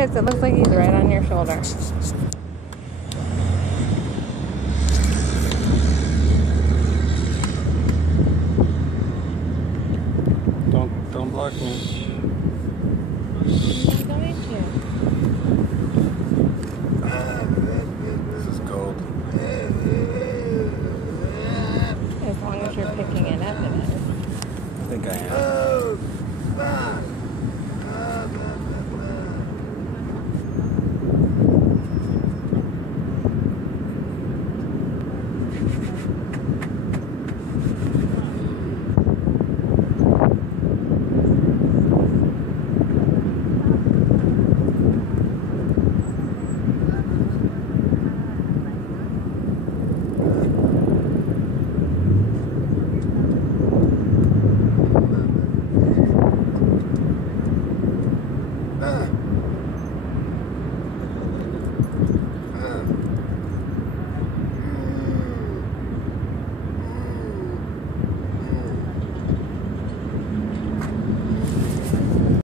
is. It looks like he's right on your shoulder. Don't block me. I'm going to. This is gold. As long as you're picking it up, it is. I think I am.